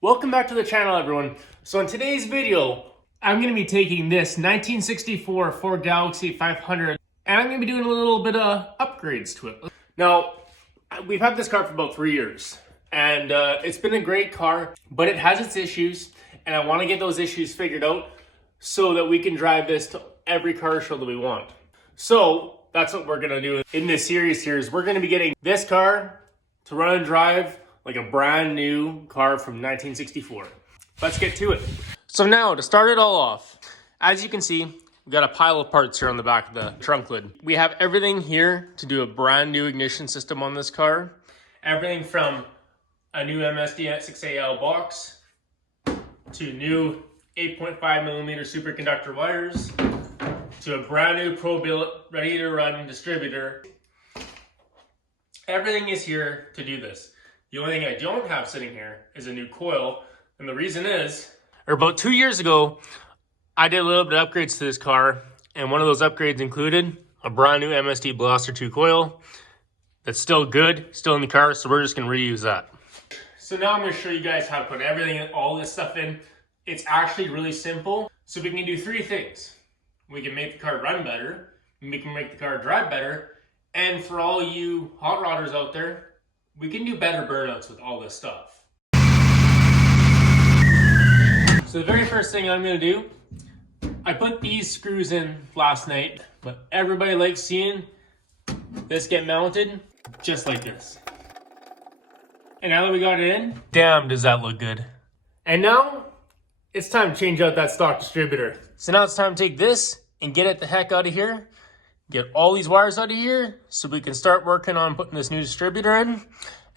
Welcome back to the channel, everyone. So in today's video, I'm going to be taking this 1964 Ford Galaxie 500 and I'm going to be doing a little bit of upgrades to it. Now, we've had this car for about 3 years and it's been a great car, but it has its issues and I want to get those issues figured out so that we can drive this to every car show that we want. So that's what we're going to do in this series here is we're going to be getting this car to run and drive like a brand new car from 1964. Let's get to it. So now to start it all off, as you can see, we've got a pile of parts here on the back of the trunk lid. We have everything here to do a brand new ignition system on this car. Everything from a new MSD6AL box to new 8.5 millimeter superconductor wires to a brand new pro-built ready to run distributor. Everything is here to do this. The only thing I don't have sitting here is a new coil, and the reason is, about 2 years ago, I did a little bit of upgrades to this car, and one of those upgrades included a brand new MSD Blaster 2 coil that's still good, still in the car, so we're just gonna reuse that. So now I'm gonna show you guys how to put everything, all this stuff in. It's actually really simple. So we can do 3 things. We can make the car run better, we can make the car drive better, and for all you hot rodders out there, we can do better burnouts with all this stuff. So the very first thing I'm gonna do, I put these screws in last night, but everybody likes seeing this get mounted just like this. And now that we got it in, damn does that look good. And now, it's time to change out that stock distributor. So now it's time to take this and get it the heck out of here. Get all these wires out of here so we can start working on putting this new distributor in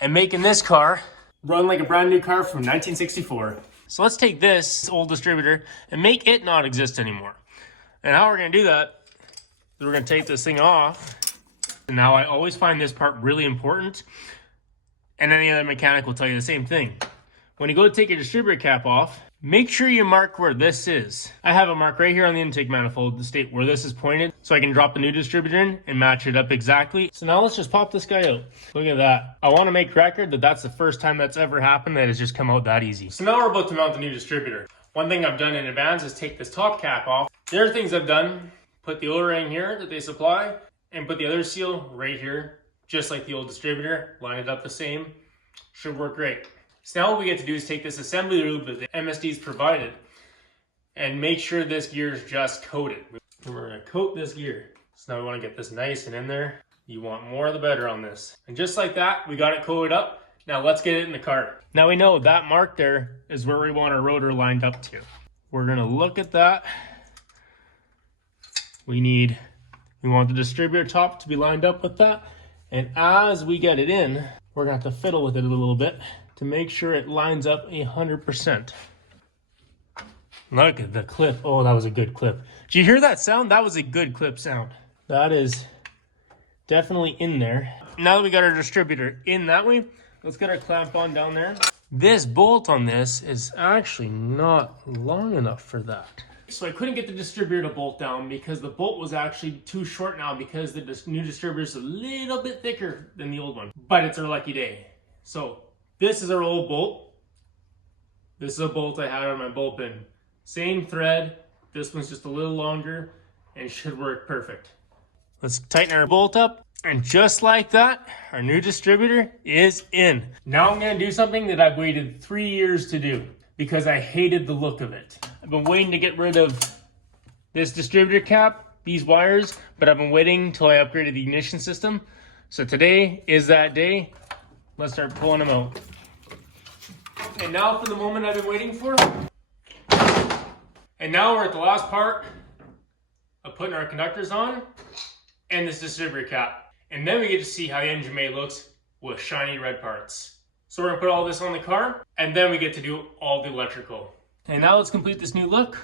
and making this car run like a brand new car from 1964. So let's take this old distributor and make it not exist anymore. And how we're gonna do that is we're gonna take this thing off. And now I always find this part really important, and any other mechanic will tell you the same thing. When you go to take your distributor cap off, make sure you mark where this is. I have a mark right here on the intake manifold to state where this is pointed so I can drop the new distributor in and match it up exactly. So now let's just pop this guy out. Look at that. I want to make record that that's the first time that's ever happened that has just come out that easy. So now we're about to mount the new distributor. One thing I've done in advance is take this top cap off. The other things I've done, put the O-ring here that they supply and put the other seal right here, just like the old distributor, line it up the same. Should work great. So now what we get to do is take this assembly lube that the MSD's provided and make sure this gear is just coated. And we're gonna coat this gear. So now we wanna get this nice and in there. You want more the better on this. And just like that, we got it coated up. Now let's get it in the car. Now we know that mark there is where we want our rotor lined up to. We're gonna look at that. We want the distributor top to be lined up with that. And as we get it in, we're gonna have to fiddle with it a little bit to make sure it lines up 100%. Look at the clip. Oh, that was a good clip. Did you hear that sound? That was a good clip sound. That is definitely in there. Now that we got our distributor in that way, let's get our clamp on down there. This bolt on this is actually not long enough for that. So I couldn't get the distributor to bolt down because the bolt was actually too short now because the new distributor is a little bit thicker than the old one. But it's our lucky day. So this is our old bolt. This is a bolt I had on my bolt bin. Same thread. This one's just a little longer and should work perfect. Let's tighten our bolt up. And just like that, our new distributor is in. Now I'm gonna do something that I've waited 3 years to do because I hated the look of it. I've been waiting to get rid of this distributor cap, these wires, but I've been waiting until I upgraded the ignition system. So today is that day. Let's start pulling them out. And now for the moment I've been waiting for. And now we're at the last part of putting our conductors on and this distributor cap. And then we get to see how the engine bay looks with shiny red parts. So we're gonna put all this on the car and then we get to do all the electrical. And now let's complete this new look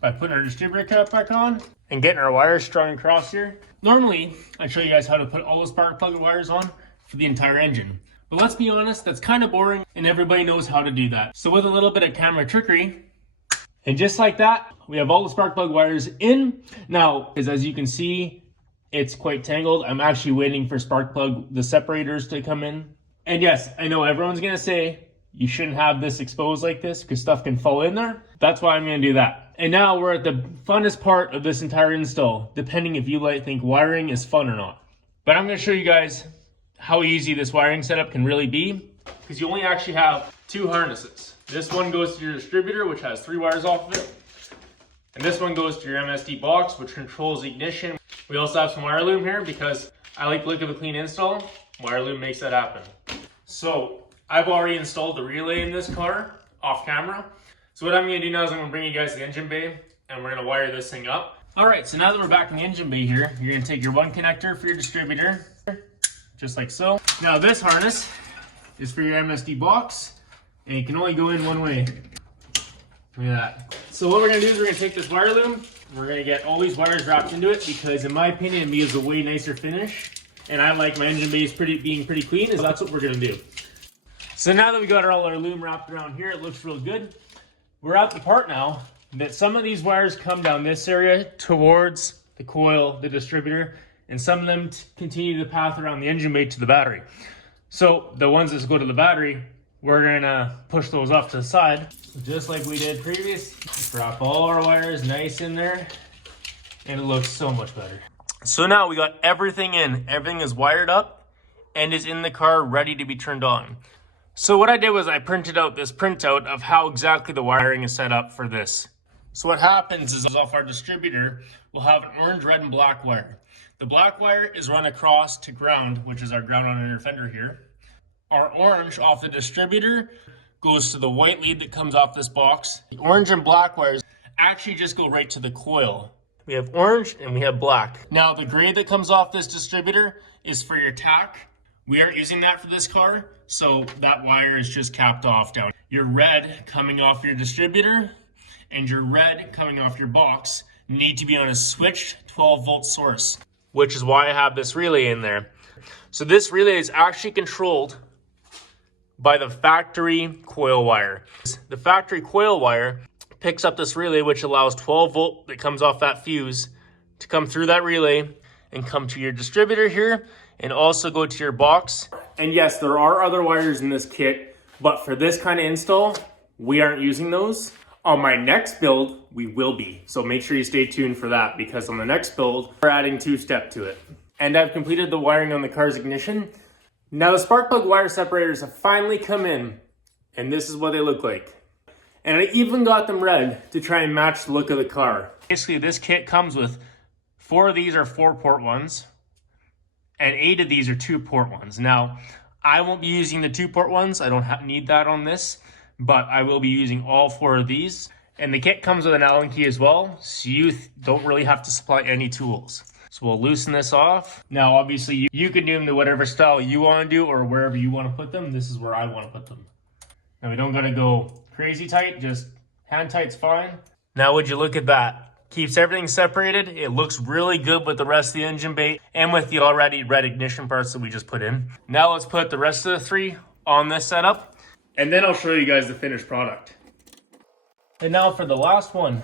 by putting our distributor cap back on and getting our wires strung across here. Normally, I show you guys how to put all the spark plug wires on for the entire engine. But let's be honest, that's kind of boring and everybody knows how to do that. So with a little bit of camera trickery, and just like that, we have all the spark plug wires in. Now, as you can see, it's quite tangled. I'm actually waiting for spark plug, the separators to come in. And yes, I know everyone's gonna say you shouldn't have this exposed like this because stuff can fall in there. That's why I'm gonna do that. And now we're at the funnest part of this entire install, depending if you think wiring is fun or not. But I'm gonna show you guys how easy this wiring setup can really be, because you only actually have 2 harnesses. This one goes to your distributor, which has 3 wires off of it. And this one goes to your MSD box, which controls the ignition. We also have some wire loom here because I like the look of a clean install. Wire loom makes that happen. So I've already installed the relay in this car off camera. So what I'm gonna do now is I'm gonna bring you guys to the engine bay and we're gonna wire this thing up. All right, so now that we're back in the engine bay here, you're gonna take your 1 connector for your distributor, just like so. Now this harness is for your MSD box and it can only go in one way. Look at that. So what we're gonna do is we're gonna take this wire loom, we're gonna get all these wires wrapped into it because in my opinion, it gives a way nicer finish. And I like my engine bays being pretty clean, so that's what we're gonna do. So now that we got all our loom wrapped around here, it looks real good. We're at the part now that some of these wires come down this area towards the coil, the distributor, and some of them continue the path around the engine bay to the battery. So the ones that go to the battery, we're gonna push those off to the side, just like we did previous. Drop all our wires nice in there, and it looks so much better. So now we got everything in. Everything is wired up and is in the car ready to be turned on. So what I did was I printed out this printout of how exactly the wiring is set up for this. So what happens is off our distributor, we'll have an orange, red, and black wire. The black wire is run across to ground, which is our ground on inner fender here. Our orange off the distributor goes to the white lead that comes off this box. The orange and black wires actually just go right to the coil. We have orange and we have black. Now the gray that comes off this distributor is for your tack. We aren't using that for this car, so that wire is just capped off down. Your red coming off your distributor and your red coming off your box need to be on a switched 12-volt source, which is why I have this relay in there. So this relay is actually controlled by the factory coil wire. The factory coil wire picks up this relay, which allows 12-volt that comes off that fuse to come through that relay and come to your distributor here and also go to your box. And yes, there are other wires in this kit, but for this kind of install, we aren't using those. On my next build, we will be. So make sure you stay tuned for that because on the next build, we're adding 2-step to it. And I've completed the wiring on the car's ignition. Now the spark plug wire separators have finally come in and this is what they look like. And I even got them red to try and match the look of the car. Basically, this kit comes with 4 of these are 4-port ones, and 8 of these are 2-port ones. Now, I won't be using the 2-port ones. I don't need that on this, but I will be using all 4 of these. And the kit comes with an Allen key as well, so you don't really have to supply any tools. So we'll loosen this off. Now, obviously, you can do them to whatever style you want to do or wherever you want to put them. This is where I want to put them. Now, we don't got to go crazy tight, just hand tight's fine. Now would you look at that? Keeps everything separated. It looks really good with the rest of the engine bay and with the already red ignition parts that we just put in. Now let's put the rest of the 3 on this setup and then I'll show you guys the finished product. And now for the last one.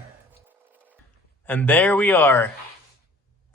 And there we are.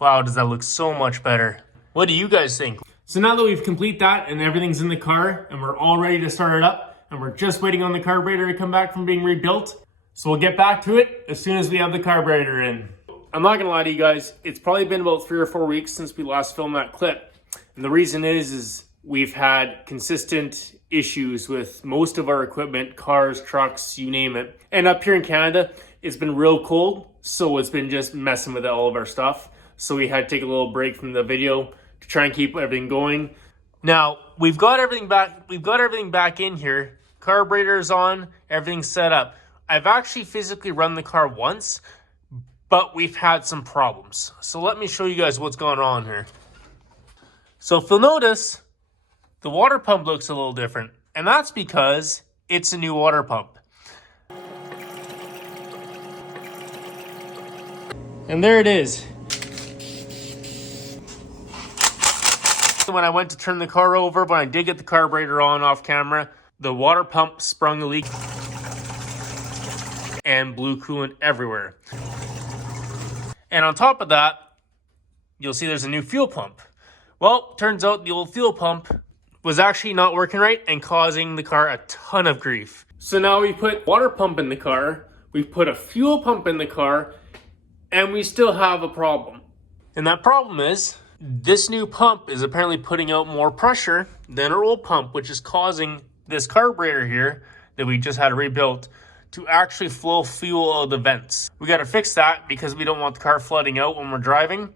Wow, does that look so much better. What do you guys think? So now that we've completed that and everything's in the car and we're all ready to start it up, and we're just waiting on the carburetor to come back from being rebuilt. So we'll get back to it as soon as we have the carburetor in. I'm not gonna lie to you guys, it's probably been about 3 or 4 weeks since we last filmed that clip. And the reason is we've had consistent issues with most of our equipment, cars, trucks, you name it. And up here in Canada, it's been real cold, so it's been just messing with all of our stuff. So we had to take a little break from the video to try and keep everything going. Now, we've got everything back in here. Carburetor's on, everything's set up. I've actually physically run the car once, but we've had some problems. So let me show you guys what's going on here. So if you'll notice, the water pump looks a little different, and that's because it's a new water pump. And there it is. When I went to turn the car over, when I did get the carburetor on off camera, the water pump sprung a leak and blew coolant everywhere. And on top of that, you'll see there's a new fuel pump. Well, turns out the old fuel pump was actually not working right and causing the car a ton of grief. So now we put water pump in the car, we put a fuel pump in the car, and we still have a problem. And that problem is, this new pump is apparently putting out more pressure than our old pump, which is causing this carburetor here that we just had rebuilt to actually flow fuel out of the vents. We got to fix that because we don't want the car flooding out when we're driving.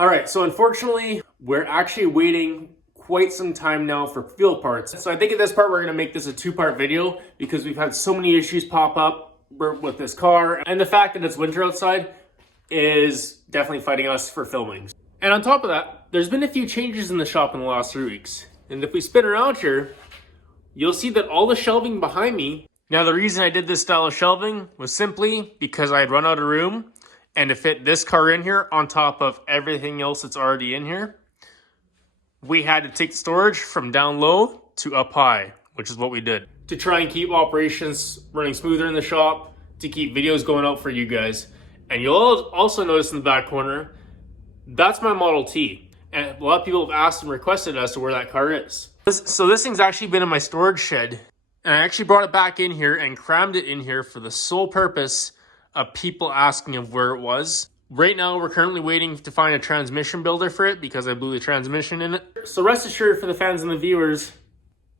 All right, so unfortunately, we're actually waiting quite some time now for fuel parts. So I think at this part, we're gonna make this a two-part video because we've had so many issues pop up with this car. And the fact that it's winter outside is definitely fighting us for filming. And on top of that, there's been a few changes in the shop in the last 3 weeks. And if we spin around here, you'll see that all the shelving behind me. Now, the reason I did this style of shelving was simply because I had run out of room and to fit this car in here on top of everything else that's already in here, we had to take the storage from down low to up high, which is what we did to try and keep operations running smoother in the shop, to keep videos going out for you guys. And you'll also notice in the back corner, that's my Model T. And a lot of people have asked and requested as to where that car is. So this thing's actually been in my storage shed, and I actually brought it back in here and crammed it in here for the sole purpose of people asking of where it was. Right now, we're currently waiting to find a transmission builder for it because I blew the transmission in it. So rest assured for the fans and the viewers,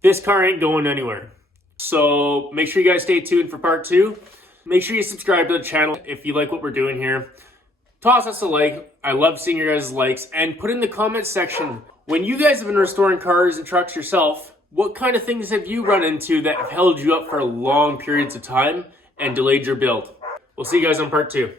this car ain't going anywhere. So make sure you guys stay tuned for part 2. Make sure you subscribe to the channel if you like what we're doing here. Toss us a like. I love seeing your guys' likes. And put in the comments section, when you guys have been restoring cars and trucks yourself, what kind of things have you run into that have held you up for long periods of time and delayed your build? We'll see you guys on part 2.